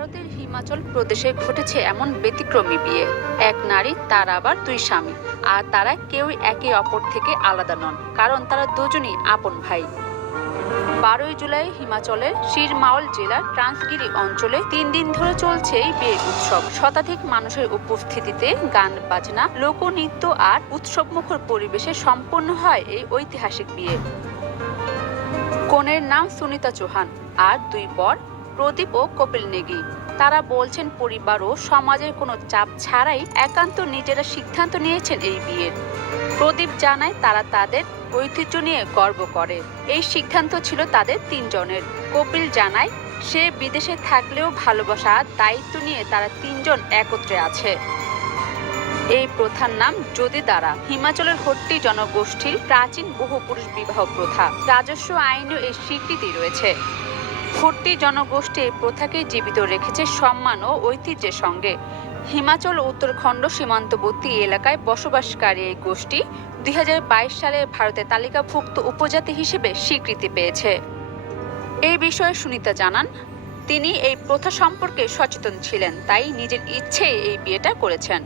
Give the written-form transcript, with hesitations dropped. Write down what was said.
ভারতের হিমাচল প্রদেশে ঘটেছে এমন ব্যতিক্রমী বিয়ে। এক নারী, তার আবার দুই স্বামী। আর তারা কেউই একে অপর থেকে আলাদা নন, কারণ তারা দুজনই আপন ভাই। 12ই জুলাই হিমাচলের শিরমাওল জেলার ট্রান্সগিরি অঞ্চলে 3 দিন ধরে চলছে এই বিয়ের উৎসব। শতাধিক মানুষের উপস্থিতিতে গান বাজনা, লোকনৃত্য আর উৎসবমুখর পরিবেশে সম্পন্ন হয় এই ঐতিহাসিক বিয়ে। কনের নাম সুনিতা চৌহান আর দুই বর প্রদীপ ও কপিল নেগি। তারা বলছেন পরিবার ও সমাজের কোনো চাপ ছাড়াই একান্ত নিজেরা সিদ্ধান্ত নিয়েছেন এই বিয়ের। প্রদীপ জানায় তারা তাদের ঐতিহ্য নিয়ে গর্ব করে। এই সিদ্ধান্ত ছিল তাদের তিনজনের। কপিল জানায় সে বিদেশে থাকলেও ভালোবাসা আর দায়িত্ব নিয়ে তারা তিনজন একত্রে আছে। এই প্রথার নাম জোদিদারা। হিমাচলের হট্টি জনগোষ্ঠীর প্রাচীন বহুপুরুষ বিবাহ প্রথা। রাজস্ব আইনেও এর স্বীকৃতি রয়েছে। হট্টি জনগোষ্ঠী এই প্রথাকে জীবিত রেখেছে সম্মান ও ঐতিহ্যের সঙ্গে। হিমাচল ও উত্তরাখণ্ড সীমান্তবর্তী এলাকায় বসবাসকারী এই গোষ্ঠী 2022 সালে ভারতের তালিকাভুক্ত উপজাতি হিসেবে স্বীকৃতি পেয়েছে। এই বিষয়ে সুনিতা জানান, তিনি এই প্রথা সম্পর্কে সচেতন ছিলেন, তাই নিজের ইচ্ছেই এই বিয়েটা করেছেন।